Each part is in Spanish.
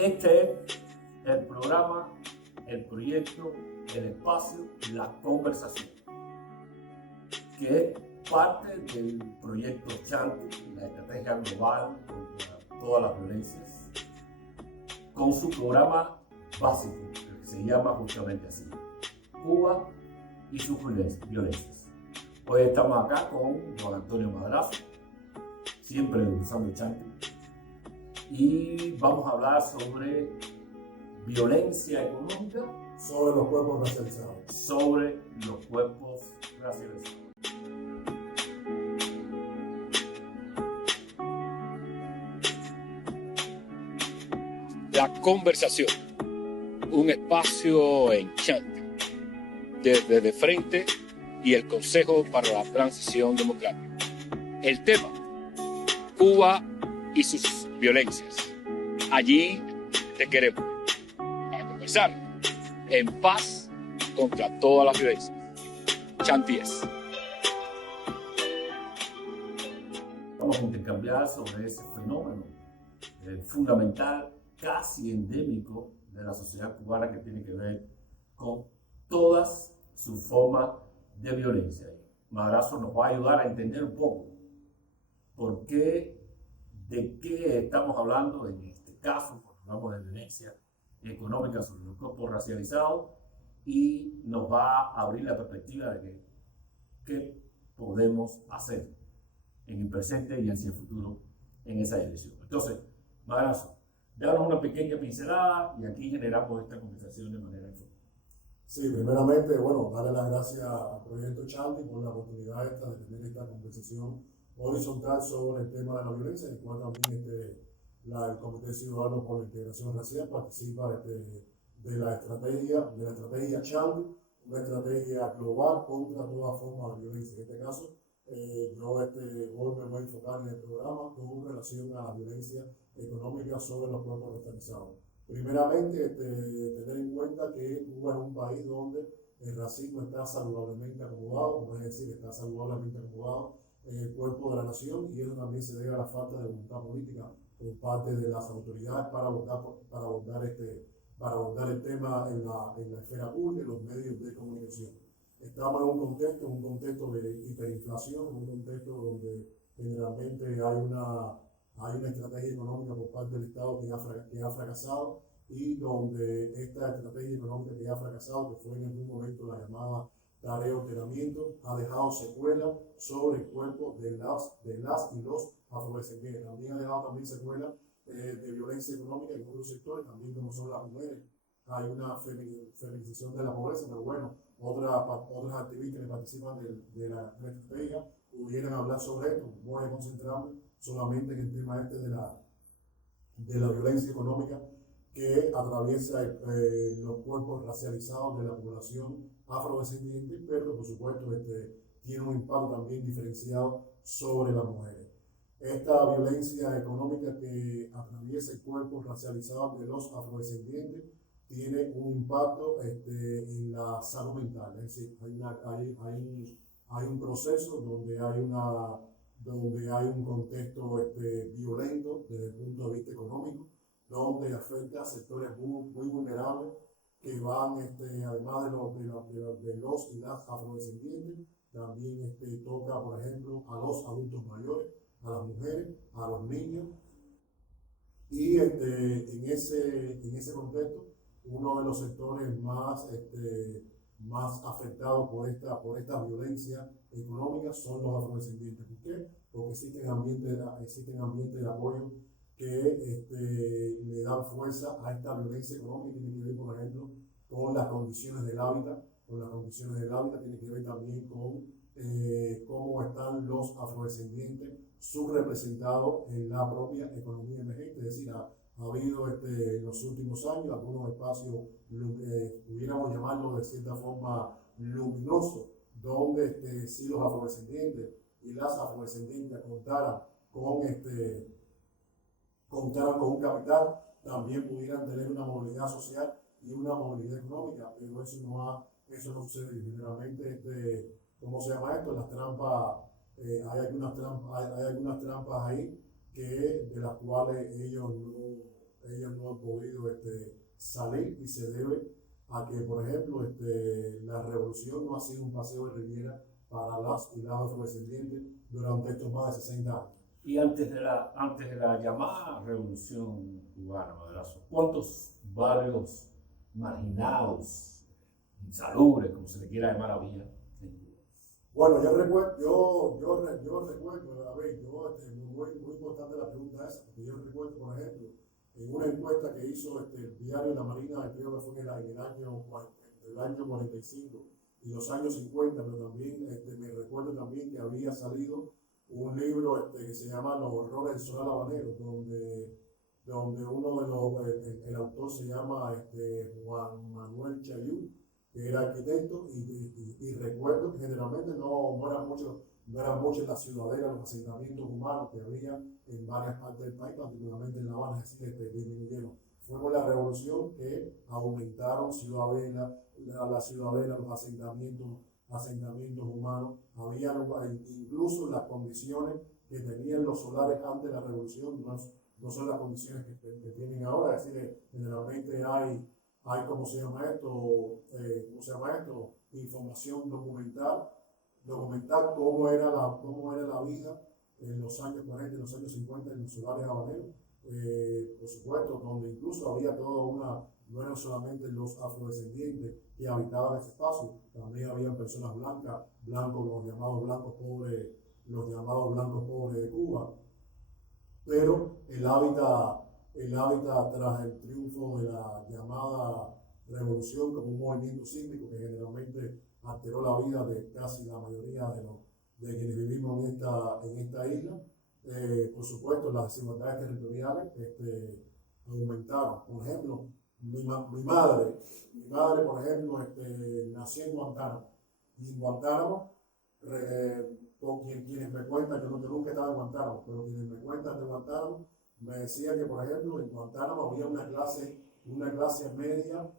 Este es el programa, el proyecto, el espacio, la conversación, que es parte del proyecto Chanti, la estrategia global contra todas las violencias, con su programa básico, que se llama justamente así, Cuba y sus violencias. Hoy estamos acá con Juan Antonio Madrazo, siempre usando Chanti, y vamos a hablar sobre violencia económica sobre los cuerpos racializados. Sobre los cuerpos racializados. La conversación, un espacio en Chanti, desde De Frente y el Consejo para la Transición Democrática. El tema, Cuba y sus violencias. Allí te queremos. Para conversar, en paz contra todas las violencias. Chanti es. Vamos a intercambiar sobre ese fenómeno fundamental, casi endémico de la sociedad cubana, que tiene que ver con todas sus formas de violencia. Madrazo nos va a ayudar a entender un poco por qué, de qué estamos hablando en este caso, cuando hablamos de violencia económica sobre los cuerpos racializados, y nos va a abrir la perspectiva de qué podemos hacer en el presente y hacia el futuro en esa dirección. Entonces, Madrazo, danos una pequeña pincelada y aquí generamos esta conversación de manera informal. Sí, primeramente, darle las gracias al Proyecto Chanti por la oportunidad de tener esta conversación horizontal sobre el tema de la violencia, en el cual también el Comité Ciudadano por la Integración Racial participa de la estrategia Chanti, una estrategia global contra toda forma de violencia. En este caso, yo hoy me voy a enfocar en el programa con relación a la violencia económica sobre los cuerpos racializados. Primeramente, tener en cuenta que Cuba es un país donde el racismo está saludablemente acomodado, como es decir, está saludablemente acomodado en el cuerpo de la nación, y eso también se debe a la falta de voluntad política por parte de las autoridades para abordar el tema en la esfera pública y los medios de comunicación. Estamos en un contexto de hiperinflación, un contexto donde generalmente hay una estrategia económica por parte del Estado que ha fracasado, y donde esta estrategia económica que ha fracasado, que fue en algún momento la llamada tarea o ordenamiento, ha dejado secuelas sobre el cuerpo de las y los afrodescendientes. También ha dejado secuelas de violencia económica en otros sectores, también como son las mujeres. Hay una feminización de la pobreza, pero otras activistas que participan de la estrategia pudieran hablar sobre esto. Voy a concentrarme solamente en el tema de la violencia económica que atraviesa los cuerpos racializados de la población afrodescendiente, pero por supuesto tiene un impacto también diferenciado sobre las mujeres. Esta violencia económica que atraviesa el cuerpo racializado de los afrodescendientes tiene un impacto en la salud mental. Es decir, hay un proceso donde hay un contexto violento desde el punto de vista económico, donde afecta a sectores muy vulnerables que van, además de los y las afrodescendientes, también toca, por ejemplo, a los adultos mayores, a las mujeres, a los niños. Y en ese contexto, uno de los sectores más afectados por esta violencia económica son los afrodescendientes. ¿Por qué? Porque existen ambientes de apoyo que le dan fuerza a esta violencia económica. Tiene que ver, por ejemplo, con las condiciones del hábitat. Tiene que ver también con cómo están los afrodescendientes subrepresentados en la propia economía emergente. Es decir, ha habido en los últimos años algunos espacios, pudiéramos llamarlo de cierta forma luminosos, donde si los afrodescendientes y las afrodescendientes contaran con un capital, también pudieran tener una movilidad social y una movilidad económica, pero eso no sucede. Generalmente, ¿cómo se llama esto? Las trampas, hay algunas trampas ahí de las cuales ellos ellos no han podido salir, y se debe a que, por ejemplo, la revolución no ha sido un paseo de Riviera para las y las afrodescendientes durante estos más de 60 años. Y antes de la llamada revolución cubana, Madrazo, ¿cuántos barrios marginados, insalubres, como se le quiera llamar, había en Cuba? Bueno, yo recuerdo, a ver, muy importante la pregunta esa, porque yo recuerdo, por ejemplo, en una encuesta que hizo el diario La Marina, creo que fue en el año 45 y los años 50, pero también me recuerdo también que había salido un libro que se llama Los horrores del solar habanero, donde uno de el autor se llama Juan Manuel Chayú, que era arquitecto, y recuerdo que generalmente no eran muchos las ciudadelas, los asentamientos humanos que había en varias partes del país, particularmente en La Habana, es decir, disminuyeron. Fue con la revolución que aumentaron las ciudadelas, los asentamientos humanos. Había incluso las condiciones que tenían los solares antes de la revolución, no son las condiciones que tienen ahora, es decir, generalmente hay ¿cómo se llama esto? Información documental cómo era la vida en los años 40 y los años 50 en los solares habaneros, por supuesto, donde incluso había no eran solamente los afrodescendientes que habitaban ese espacio, también había personas blancos, los llamados blancos pobres de Cuba, pero el hábitat tras el triunfo de la llamada revolución como un movimiento sísmico que generalmente alteró la vida de casi la mayoría de quienes vivimos en esta isla. Por supuesto, las desigualdades territoriales aumentaron. Por ejemplo, mi madre, por ejemplo, nació en Guantánamo. Y en Guantánamo, quienes me cuentan, yo nunca estaba en Guantánamo, pero quienes me cuentan de Guantánamo, me decía que, por ejemplo, en Guantánamo había una clase media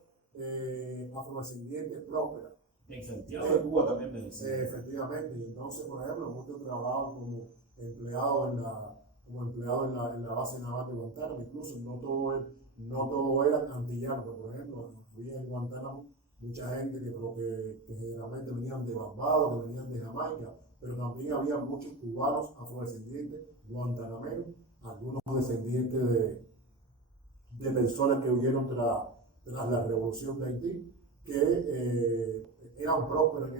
afrodescendiente próspera. En Santiago de Cuba también me decía. Efectivamente, y entonces, por ejemplo, muchos trabajaban como empleados en la base naval de Guantánamo, incluso no todo era antillano, pero por ejemplo, había en Guantánamo mucha gente que generalmente venían de Barbados, que venían de Jamaica, pero también había muchos cubanos afrodescendientes, guantanameros, algunos descendientes de personas que huyeron tras la revolución de Haití, que eran prósperos en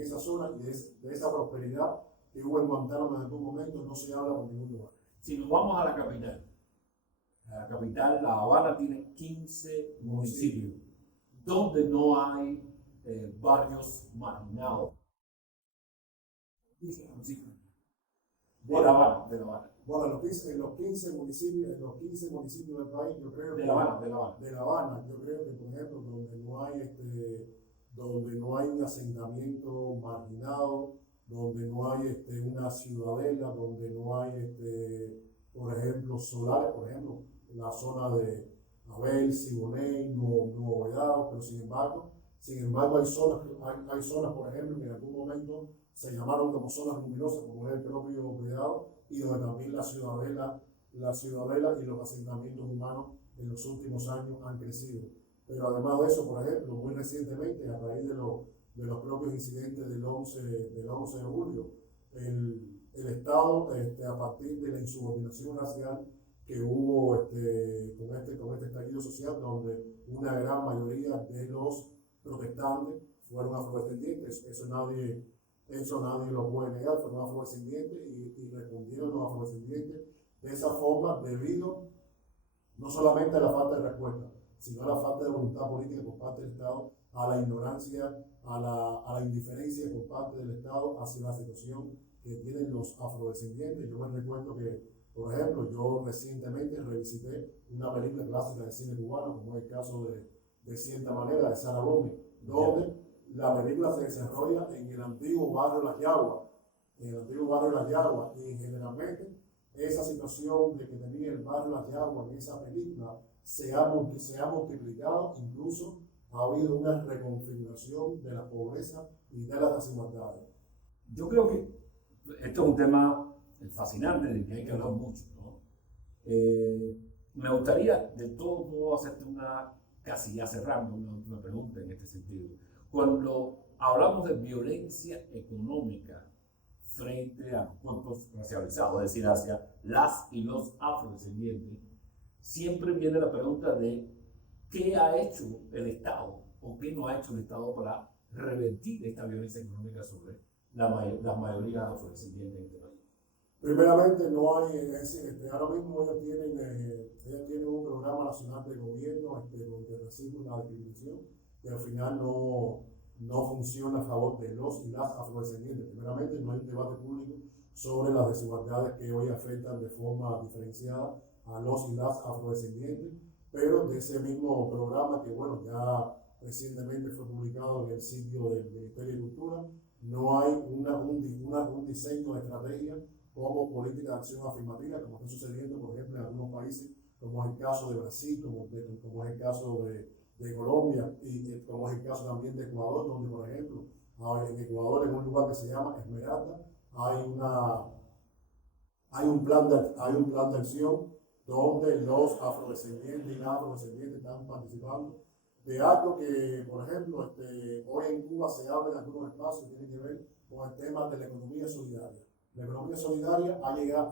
esa zona, y de esa prosperidad que hubo en Guantánamo en algún momento no se habla por ningún lugar. Si nos vamos a la capital, La Habana tiene 15 municipios, donde no hay barrios marginados. De La Habana. Bueno, en los 15 municipios del país, yo creo que de La Habana, yo creo que, por ejemplo, donde no hay un asentamiento marginado, donde no hay una ciudadela, donde no hay, por ejemplo, solares, por ejemplo, la zona de Abel, Siboney, Nuevo Vedado, pero sin embargo hay zonas, por ejemplo, que en algún momento se llamaron como zonas luminosas, como es el propio Vedado, y donde también la ciudadela y los asentamientos humanos en los últimos años han crecido. Pero además de eso, por ejemplo, muy recientemente, a raíz de los propios incidentes del 11 de julio, el Estado, a partir de la insubordinación racial que hubo con este estallido social, donde una gran mayoría de los protestantes fueron afrodescendientes, eso nadie lo puede negar, fueron afrodescendientes y respondieron los afrodescendientes de esa forma debido no solamente a la falta de respuesta, sino a la falta de voluntad política por parte del Estado, a la ignorancia, a la indiferencia por parte del Estado hacia la situación que tienen los afrodescendientes. Yo me recuerdo que, por ejemplo, yo recientemente revisité una película clásica de cine cubano, como es el caso de Cierta Manera, de Sara Gómez, donde la película se desarrolla en el antiguo barrio Las Yaguas, y generalmente esa situación de que tenía el barrio Las Yaguas en esa película se ha multiplicado, incluso ha habido una reconfiguración de la pobreza y de las desigualdades. Yo creo que esto es un tema fascinante del que hay que hablar mucho, ¿no? Me gustaría de todo modo hacerte casi ya cerrando, una última pregunta en este sentido. Cuando hablamos de violencia económica frente a los cuerpos racializados, es decir, hacia las y los afrodescendientes, siempre viene la pregunta de qué ha hecho el Estado o qué no ha hecho el Estado para revertir esta violencia económica sobre las mayorías afrodescendientes en este país. Primeramente, no hay, ahora mismo ellos tienen un programa nacional de gobierno contra el racismo y la discriminación, que al final no funciona a favor de los y las afrodescendientes. Primeramente, no hay un debate público sobre las desigualdades que hoy afectan de forma diferenciada a los y las afrodescendientes, pero de ese mismo programa que, bueno, ya recientemente fue publicado en el sitio del Ministerio de Cultura, no hay un diseño de estrategia como política de acción afirmativa, como está sucediendo, por ejemplo, en algunos países, como es el caso de Brasil, como es el caso de Colombia, y como es el caso también de Ecuador, donde, por ejemplo, en Ecuador, en un lugar que se llama Esmeralda, hay un plan de acción donde los afrodescendientes y las afrodescendientes están participando de algo que, por ejemplo, hoy en Cuba se habla en algunos espacios que tienen que ver con el tema de la economía solidaria. La economía solidaria ha llegado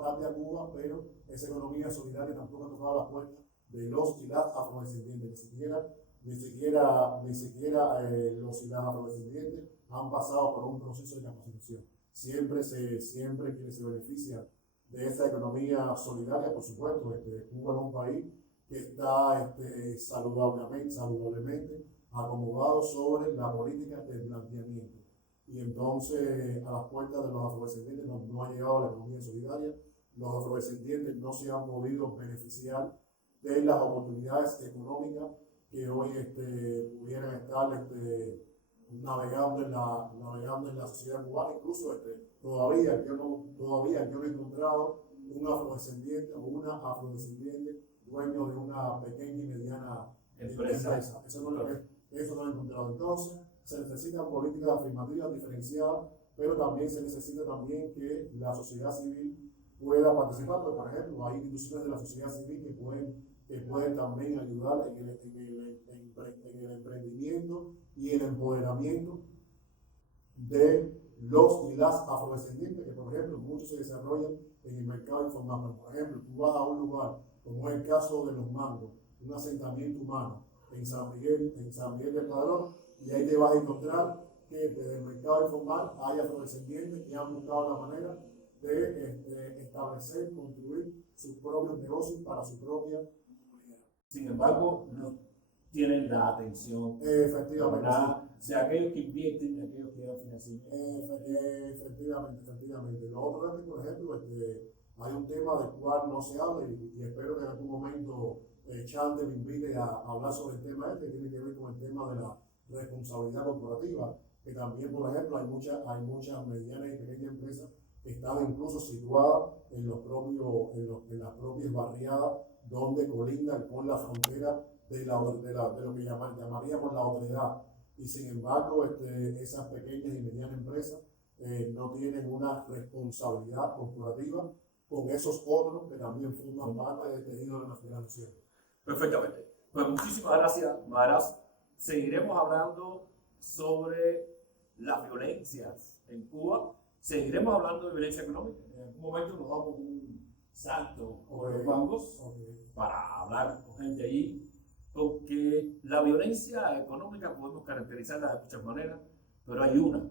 tarde a Cuba, pero esa economía solidaria tampoco ha tocado la puerta de los y las afrodescendientes. Ni siquiera los y las afrodescendientes han pasado por un proceso de capacitación. Siempre quienes se benefician de esa economía solidaria, por supuesto, Cuba es un país que está saludablemente acomodado sobre la política del blanqueamiento. Y entonces, a las puertas de los afrodescendientes no ha llegado la economía solidaria. Los afrodescendientes no se han podido beneficiar de las oportunidades económicas que hoy pudieran estar navegando en la sociedad cubana. Incluso todavía yo no he encontrado un afrodescendiente o una afrodescendiente dueño de una pequeña y mediana empresa. Eso no lo he encontrado. Entonces, se necesitan políticas afirmativas diferenciadas, pero también se necesita que la sociedad civil pueda participar. Porque, por ejemplo, hay instituciones de la sociedad civil que pueden también ayudar en el emprendimiento y el empoderamiento de los y las afrodescendientes, que, por ejemplo, muchos se desarrollan en el mercado informal. Por ejemplo, tú vas a un lugar, como es el caso de Los Mangos, un asentamiento humano en San Miguel del Padrón, y ahí te vas a encontrar que desde el mercado informal hay afrodescendientes que han buscado la manera de establecer, construir sus propios negocios para su propia comunidad. Sin embargo, no tienen la atención. Efectivamente. O sea, aquellos que invierten, aquellos que dan financiamiento. Efectivamente. Lo otro es que, por ejemplo, hay un tema del cual no se habla y espero que en algún momento Chante me invite a hablar sobre el tema que tiene que ver con el tema de la responsabilidad corporativa, que también, por ejemplo, hay muchas medianas y pequeñas empresas que están incluso situadas en las propias barriadas donde colindan con la frontera de lo que llamaríamos la otredad. Y sin embargo, esas pequeñas y medianas empresas no tienen una responsabilidad corporativa con esos otros que también forman parte del tejido de la nación. Perfectamente. Pues muchísimas gracias, Maras. Seguiremos hablando sobre las violencias en Cuba. Seguiremos hablando de violencia económica. En algún momento nos damos un salto por los bancos para hablar con gente allí, porque la violencia económica podemos caracterizarla de muchas maneras, pero hay una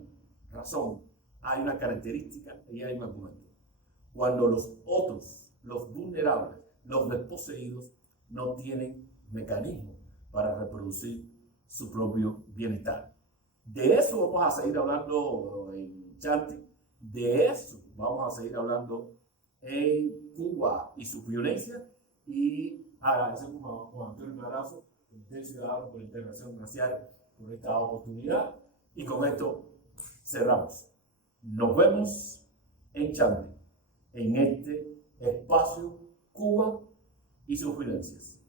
razón, hay una característica y hay un argumento. Cuando los otros, los vulnerables, los desposeídos, no tienen mecanismos para reproducir su propio bienestar. De eso vamos a seguir hablando en Chante, de eso vamos a seguir hablando en Cuba y su violencia, y agradecemos a Juan Antonio Madrazo, Comité Ciudadano por la Integración Racial, por esta oportunidad, y con esto cerramos. Nos vemos en Chante, en este espacio Cuba y sus violencias.